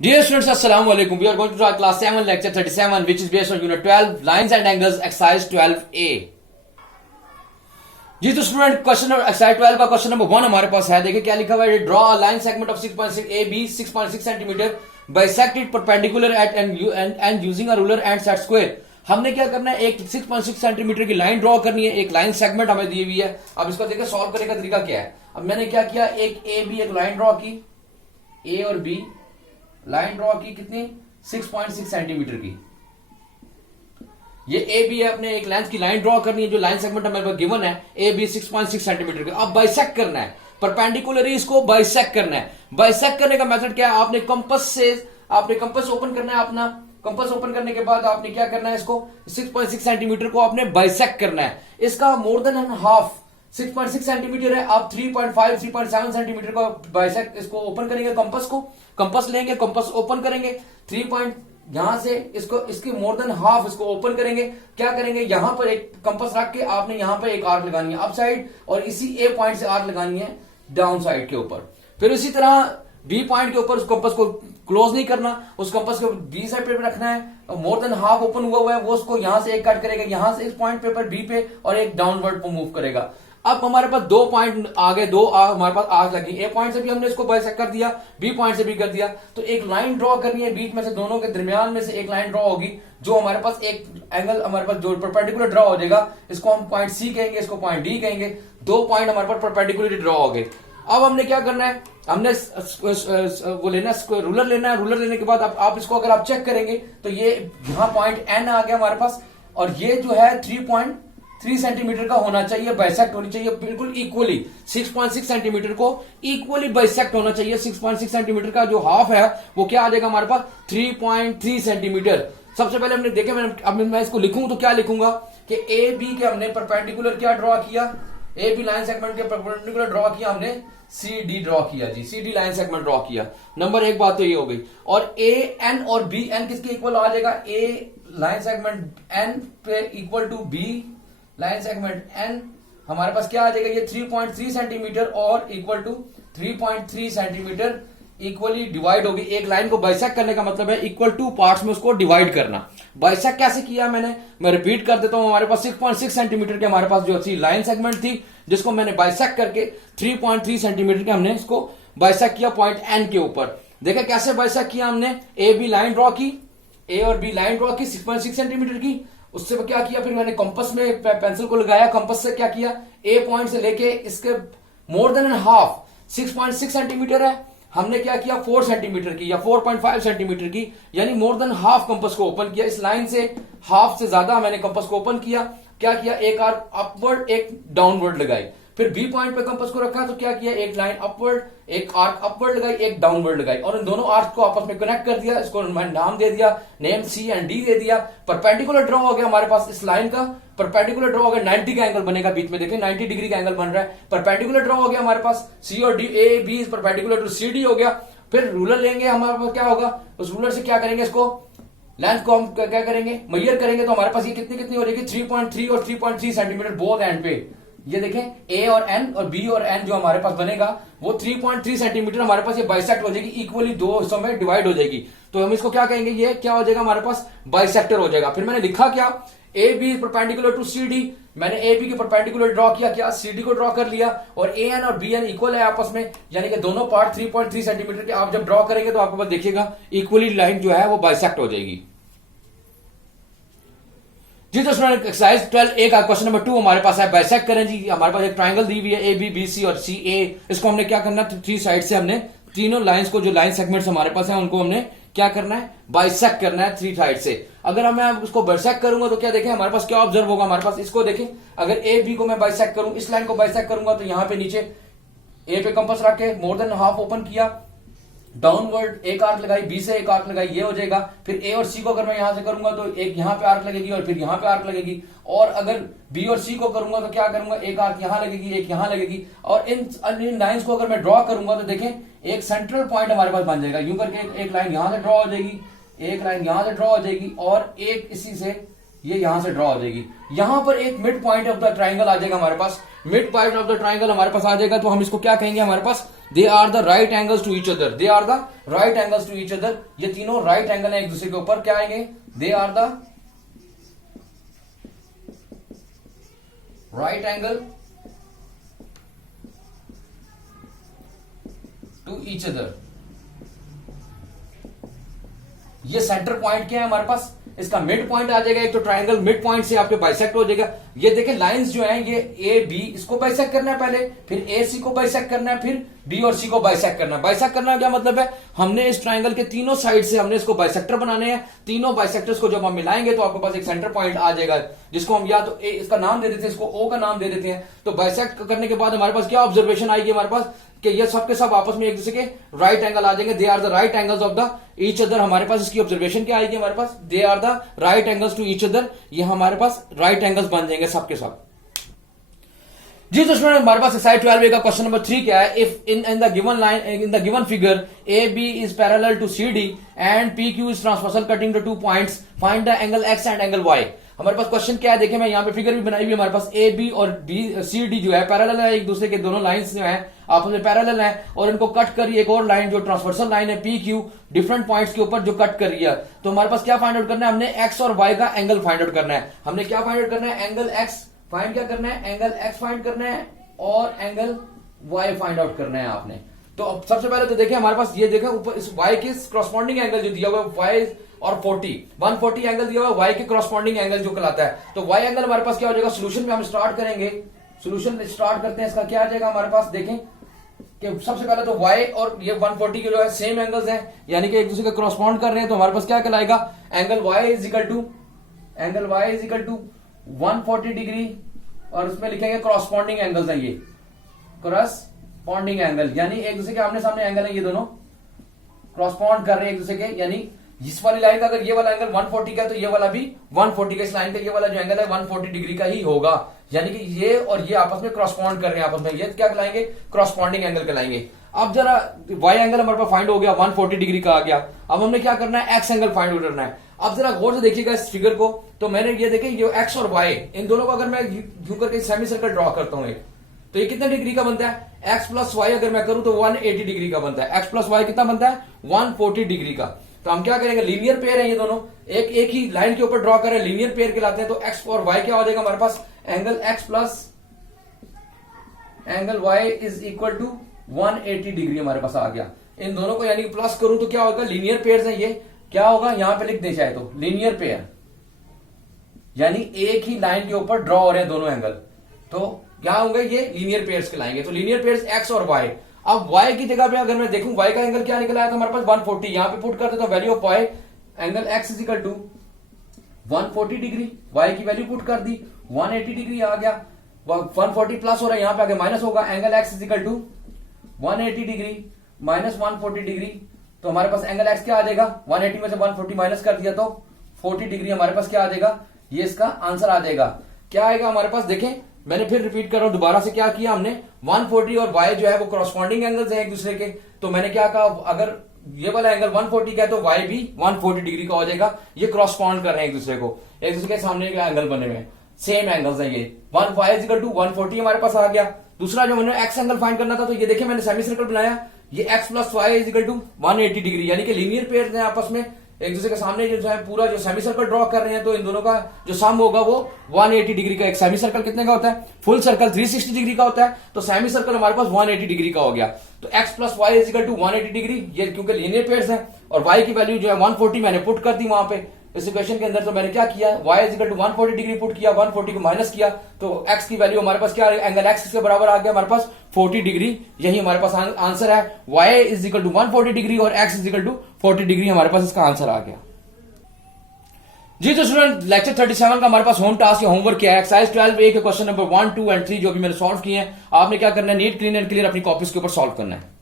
Dear students, Assalamu alaikum. We are going to start class 7, lecture 37, which is based on unit 12, lines and angles, exercise 12A. जी तो student question exercise 12 का question number 1 हमारे पास है। देखिए क्या लिखा हुआ है, draw a line segment of 6.6 A B 6.6 centimetre bisect it perpendicular at and using a ruler and set square. हमने क्या करना है, एक 6.6 सेंटीमीटर की लाइन ड्रॉ करनी है, एक लाइन सेगमेंट हमें दी हुई है। अब इसको देखिए सॉल्व करने का तरीका क्या है। अब मैंने क्या किया, एक ए बी एक लाइन ड्रॉ की, ए और बी लाइन ड्रॉ की, कितनी 6.6 सेंटीमीटर की। ये ए बी है, अपने एक लेंथ की लाइन ड्रॉ करनी है, जो लाइन सेगमेंट हमारे पास गिवन है ए बी 6.6 सेंटीमीटर की। अब बाइसेक्ट करना है, परपेंडिकुलरली इसको बाइसेक्ट करना है। बाइसेक्ट करने का मेथड क्या है, आपने कंपास ओपन करना है। अपना कंपास ओपन करने के बाद आपने क्या करना है, इसको 6.6 सेंटीमीटर को आपने बाइसेक्ट करना है। इसका मोर देन हाफ 6.6 सेंटीमीटर है, आप 3.5 3.7 सेंटीमीटर का बाइसेक्ट इसको ओपन करेंगे। कंपास लेंगे, कंपास ओपन करेंगे 3 यहां से इसको, इसकी मोर देन हाफ इसको ओपन करेंगे। क्या करेंगे, यहां पर एक कंपास रख के आपने यहां पर एक आर्क लगानी है अप साइड, और इसी ए पॉइंट से आर्क लगानी है डाउन साइड के ऊपर। फिर इसी तरह बी पॉइंट के ऊपर उस कंपास को क्लोज नहीं करना, उस कंपास को बी साइड पे रखना है। मोर देन हाफ ओपन हुआ है, वो उसको यहां से एक कट करेगा, यहां से इस पॉइंट पे बी पे, और एक डाउनवर्ड को मूव करेगा। अब हमारे पास 2 पॉइंट आ गए, हमारे पास आग लगी। ए पॉइंट से भी हमने इसको बाइसेक्ट कर दिया, बी पॉइंट से भी कर दिया। तो एक लाइन ड्रॉ करनी है, बीच में से दोनों के दरमियान में से एक लाइन ड्रॉ होगी, जो हमारे पास एक एंगल हमारे पास जो परपेंडिकुलर ड्रॉ हो जाएगा, इसको हम पॉइंट सी कहेंगे, इसको पॉइंट डी कहेंगे। 2 पॉइंट हमारे पास परपेंडिकुलर ड्रॉ हो गए। अब हमने क्या करना है, हमने वो लेना है, रूलर लेना है। रूलर लेने के बाद आप इसको अगर आप चेक करेंगे तो ये यहां पॉइंट एन आ गया हमारे पास, और ये जो है 3.3 सेंटीमीटर का होना चाहिए, बाइसेक्ट होनी चाहिए बिल्कुल इक्वली। 6.6 सेंटीमीटर को इक्वली बाइसेक्ट होना चाहिए। 6.6 सेंटीमीटर का जो हाफ है वो क्या आ जाएगा हमारे पास, 3.3 सेंटीमीटर। सबसे पहले हमने देखे, अब मैं इसको लिखूं तो क्या लिखूंगा कि ए बी के हमने परपेंडिकुलर क्या ड्रॉ किया, ए बी लाइन सेगमेंट के परपेंडिकुलर ड्रॉ किया हमने, सी डी ड्रॉ किया जी, C D line segment draw किया। नंबर 1 बात तो ये हो गई। और ए एन और बी एन किसके इक्वल आ जाएगा, ए लाइन सेगमेंट एन पे equal to B line segment N, हमारे पास क्या आ जाएगा, ये 3.3 सेंटीमीटर और equal to 3.3 centimetre equally divide होगी। एक लाइन को बाइसेक्ट करने का मतलब है इक्वल 2 पार्ट्स में उसको डिवाइड करना। बाइसेक्ट कैसे किया मैं रिपीट कर देता हूं। हमारे पास 6.6 सेंटीमीटर के हमारे पास जो थी लाइन सेगमेंट थी, जिसको मैंने बाइसेक्ट करके 3.3 सेंटीमीटर के हमने इसको बाइसेक्ट किया पॉइंट एन के ऊपर। देखा कैसे बाइसेक्ट किया हमने, ए बी लाइन ड्रॉ की, ए और बी लाइन ड्रॉ की 6.6 सेंटीमीटर की। उससे क्या किया, फिर मैंने कंपास में पेंसिल को लगाया, कंपास से क्या किया, ए पॉइंट से लेके इसके मोर देन हाफ 6.6 सेंटीमीटर है, हमने क्या किया 4 सेंटीमीटर की या 4.5 सेंटीमीटर की, यानी मोर देन हाफ कंपास को ओपन किया। इस लाइन से हाफ से ज्यादा मैंने कंपास को ओपन किया। क्या किया, एक आर्क अपवर्ड एक डाउनवर्ड लगाई। फिर बी पॉइंट पे कंपास को रखा तो क्या किया, एक लाइन अपवर्ड एक आर्क अपवर्ड लगाई, एक डाउनवर्ड लगाई, और इन दोनों आर्क को आपस में कनेक्ट कर दिया। इसको मैं नाम दे दिया, नेम सी एंड डी दे दिया। परपेंडिकुलर ड्रॉ हो गया हमारे पास, इस लाइन का परपेंडिकुलर ड्रॉ हो गया, 90 का एंगल बनेगा बीच में, देखिए 90 डिग्री का एंगल बन रहा है। परपेंडिकुलर ड्रॉ हो गया हमारे पास, सी और D, A B is perpendicular to C D हो गया। फिर रूलर लेंगे, हमारे पास क्या होगा, उस रूलर से क्या करेंगे, इसको लेंथ को हम क्या करेंगे, मेजर करेंगे। तो हमारे पास ये कितनी हो जाएगी, 3.3 और 3.3 सेंटीमीटर बोथ एंड पे। ये देखें ए और एन और बी और एन जो हमारे पास बनेगा वो 3.3 सेंटीमीटर हमारे पास ये बाइसेक्ट हो जाएगी, इक्वली 2 हिस्सों में डिवाइड हो जाएगी। तो हम इसको क्या कहेंगे, ये क्या हो जाएगा हमारे पास, बाइसेक्टर हो जाएगा। फिर मैंने लिखा क्या, A B perpendicular to C D, मैंने ए बी के परपेंडिकुलर ड्रॉ किया, क्या सी डी को ड्रॉ कर लिया, और ए एन और बी एन इक्वल है आपस में, यानी कि दोनों पार्ट 3.3 सेंटीमीटर के आप जब ड्रॉ करेंगे तो आपके पास देखिएगा इक्वली लाइन जो है वो बाइसेक्ट हो जाएगी जी। तो स्टूडेंट एक्सरसाइज 12A का क्वेश्चन नंबर 2 हमारे पास है, बाइसेक्ट करें जी। हमारे पास एक ट्रायंगल दी हुई है ए बी बी सी और सी ए, इसको हमने क्या करना है, 3 साइड से हमने तीनों लाइंस को, जो लाइन सेगमेंट्स हमारे पास है उनको हमने क्या करना है, बाइसेक्ट करना है 3 साइड से। अगर मैं उसको बाइसेक्ट करूंगा तो क्या देखें हमारे पास क्या ऑब्जर्व होगा, हमारे पास इसको देखें, अगर ए बी को मैं बाइसेक्ट करूं, इस लाइन को बाइसेक्ट करूंगा तो यहां पे नीचे ए पे कंपास रख के मोर देन हाफ ओपन किया, डाउनवर्ड एक आर्क लगाई, बी से एक आर्क लगाई, ये हो जाएगा। फिर ए और सी को अगर मैं यहां से करूंगा तो एक यहां पे आर्क लगेगी और फिर यहां पे आर्क लगेगी, और अगर बी और सी को करूंगा तो क्या करूंगा, एक आर्क यहां लगेगी, एक यहां लगेगी। और इन लाइंस को अगर मैं ड्रॉ करूंगा तो देखें एक सेंट्रल पॉइंट हमारे पास बन जाएगा। यूं करके एक लाइन यहां से ड्रॉ हो जाएगी, एक लाइन यहां से ड्रॉ हो जाएगी, और एक इसी से ये यहां से ड्रॉ हो जाएगी। यहां पर एक mid point of the triangle आ जाएगा हमारे पास, mid point of the triangle हमारे पास आ जाएगा। तो हम इसको क्या कहेंगे, हमारे पास they are the right angles to each other, they are the right angles to each other, ये तीनों राइट एंगल है एक दूसरे के ऊपर, क्या आएंगे, they are the right angle to each other. ये सेंटर पॉइंट क्या है हमारे पास, इसका मिड पॉइंट आ जाएगा, एक तो ट्रायंगल मिड पॉइंट से आपके बाइसेक्ट हो जाएगा। ये देखें लाइंस जो हैं, ये ए बी इसको बाइसेक्ट करना है पहले, फिर ए सी को बाइसेक्ट करना है, फिर बी और सी को बाइसेक्ट करना है। बाइसेक्ट करना क्या मतलब है, हमने इस ट्रायंगल के तीनों साइड से हमने इसको बाइसेक्टर बनाने हैं। तीनों बाइसेक्टर्स को जब हम मिलाएंगे तो आपके पास एक सेंटर पॉइंट आ जाएगा, जिसको हम या तो ए इसका नाम दे देते हैं, इसको ओ का नाम दे देते हैं। तो बाइसेक्ट करने के बाद हमारे पास क्या ऑब्जर्वेशन आएगी हमारे पास, कि ये सब के सब आपस में एक दूसरे के राइट एंगल आ जाएंगे, they are the right angles of the each other. हमारे पास इसकी ऑब्जर्वेशन क्या आएगी हमारे पास, they are the right angles to each other, ये हमारे पास राइट एंगल्स बन जाएंगे सब के सब। जी तो स्टूडेंट हमारे पास एक्सरसाइज 12A का क्वेश्चन नंबर 3 क्या है, if in the given line in the given figure A B is parallel to C D and P Q is transversal cutting the 2 points, find the angle X and angle Y. हमारे पास question क्या है, देखिए मैं यहाँ पे figure भी बनाई हुई है, हमारे पास ए बी और बी सी डी जो है पैरेलल है, एक दूसरे के दोनों लाइंस जो है आपस में पैरेलल है, और इनको कट करी एक और लाइन जो ट्रांसवर्सल लाइन है पी क्यू डिफरेंट पॉइंट्स के ऊपर जो कट कर रही है। तो हमारे पास क्या फाइंड आउट करना है, हमने एक्स और वाई का एंगल फाइंड आउट करना है। हमने क्या फाइंड आउट करना है, एंगल एक्स फाइंड क्या करना है, एंगल एक्स फाइंड करना है और एंगल वाई फाइंड आउट करना है आपने। तो सबसे पहले तो देखिए हमारे पास ये देखा ऊपर इस वाई के कॉरस्पॉन्डिंग एंगल जो दिया हुआ है वाई और 140 एंगल दिया हुआ है वाई के कॉरस्पॉन्डिंग एंगल जो कहलाता है। तो वाई एंगल हमारे पास क्या हो जाएगा, सोल्यूशन में हम स्टार्ट करेंगे, सोल्यूशन स्टार्ट करते हैं, इसका क्या आ जाएगा हमारे पास, देखें कि सबसे पहले तो y और ये 140 के जो है सेम एंगल्स हैं, यानी कि एक दूसरे के कॉरस्पॉन्ड कर रहे हैं। तो हमारे पास क्या कहलाएगा, angle y is equal to 140 degree, और उसमें लिखेंगे कॉरस्पॉन्डिंग एंगल्स है, ये कॉरस्पॉन्डिंग एंगल यानी एक दूसरे के आमने सामने एंगल है, ये दोनों कॉरस्पॉन्ड कर रहे हैं एक दूसरे के। यानी इस वाली लाइन का अगर ये वाला एंगल 140 का है तो ये वाला भी 140 का, इस लाइन का ये वाला जो एंगल है 140 डिग्री का ही होगा, यानी कि ये और ये आपस में कॉरस्पॉन्ड कर रहे हैं आपस में, ये क्या कहलाएंगे, कॉरस्पॉन्डिंग एंगल कहलाएंगे। अब जरा y एंगल हमारे पास फाइंड हो गया, 140 डिग्री का आ गया। अब हमने क्या करना है, x एंगल फाइंड करना है। अब जरा गौर से देखिएगा इस फिगर को, तो मैंने ये देखे ये x और y इन दोनों को अगर मैं यूं करके सेमी सर्कल ड्रॉ करता हूं एक, तो ये कितने डिग्री का बनता है, x प्लस वाई अगर मैं करूं तो 180 डिग्री का बनता है। x प्लस वाई कितना बनता है, 140 डिग्री का। तो हम क्या करेंगे, लीनियर पेयर है ये दोनों, एक ही लाइन के ऊपर ड्रॉ करें, लीनियर पेयर कहलाते हैं। तो x और y क्या हो जाएगा हमारे पास, angle x plus angle y is equal to 180 degree हमारे पास आ गया। इन दोनों को यानी प्लस करूं तो क्या होगा, लीनियर पेयर है ये, क्या होगा यहां पे लिख दे चाहे तो लीनियर पेयर, यानी एक ही लाइन के ऊपर ड्रॉ हो रहे हैं दोनों एंगल, तो क्या होंगे ये लीनियर पेयर्स कहलाएंगे। तो लीनियर पेयर्स x और y। अब y की जगह पे अगर मैं देखूं y का एंगल क्या निकला है, तो हमारे पास 140, यहां पे पुट करते तो value of y angle x is equal to 140 degree, y की वैल्यू पुट कर दी 180 डिग्री आ गया, 140 प्लस हो रहा है, यहां पे आगे माइनस होगा, angle x is equal to 180 degree minus 140 degree. तो हमारे पास एंगल x क्या आ जाएगा, 180 में से 140 माइनस कर दिया तो 40 डिग्री हमारे पास क्या आ जाएगा, ये इसका आंसर आ जाएगा। क्या आएगा हमारे पास, देखें मैंने फिर रिपीट कर रहा हूं दोबारा से, क्या किया हमने 140 और y जो है वो कॉरस्पॉन्डिंग एंगल्स हैं एक दूसरे के। तो मैंने क्या कहा, अगर ये वाला एंगल 140 का है तो y भी 140 डिग्री का हो जाएगा, ये कॉरस्पॉन्ड कर रहे हैं एक दूसरे को, एक दूसरे के सामने के एंगल बने हुए हैं, सेम एंगल्स हैं ये। 140 हमारे पास आ गया। दूसरा जो मैंने x एंगल फाइंड करना था, तो ये देखिए मैंने सेमी सर्कल बनाया, ये x plus Y is equal to 180 degree, यानी कि लीनियर पेयर हैं आपस में एक दूसरे के सामने जो है पूरा जो सेमी सर्कल ड्रॉ कर रहे हैं। तो इन दोनों का जो सम होगा वो 180 डिग्री का। एक सेमी सर्कल कितने का होता है, फुल सर्कल 360 डिग्री का होता है, तो सेमी सर्कल हमारे पास 180 डिग्री का हो गया। तो x plus Y is equal to 180 degree, ये क्योंकि लीनियर पेयर्स हैं, और y की वैल्यू जो है 140 मैंने पुट कर दी वहां पे इस इक्वेशन के अंदर। तो मैंने क्या किया, y is equal to 140 degree put किया, 140 को माइनस किया, तो x की वैल्यू हमारे पास क्या आ रही है, एंगल x इसके बराबर आ गया हमारे पास 40 डिग्री, यही हमारे पास आंसर है। y is equal to 140 degree और x is equal to 40 degree हमारे पास इसका आंसर आ गया। जी तो स्टूडेंट लेक्चर 37 का हमारे पास होम टास्क या होमवर्क क्या है, एक्सरसाइज 12A के क्वेश्चन नंबर 1, 2 एंड 3 जो भी मैंने सॉल्व किए हैं, आपने क्या करना है, नीट क्लीन एंड क्लियर अपनी कॉपीज के ऊपर सॉल्व करना है।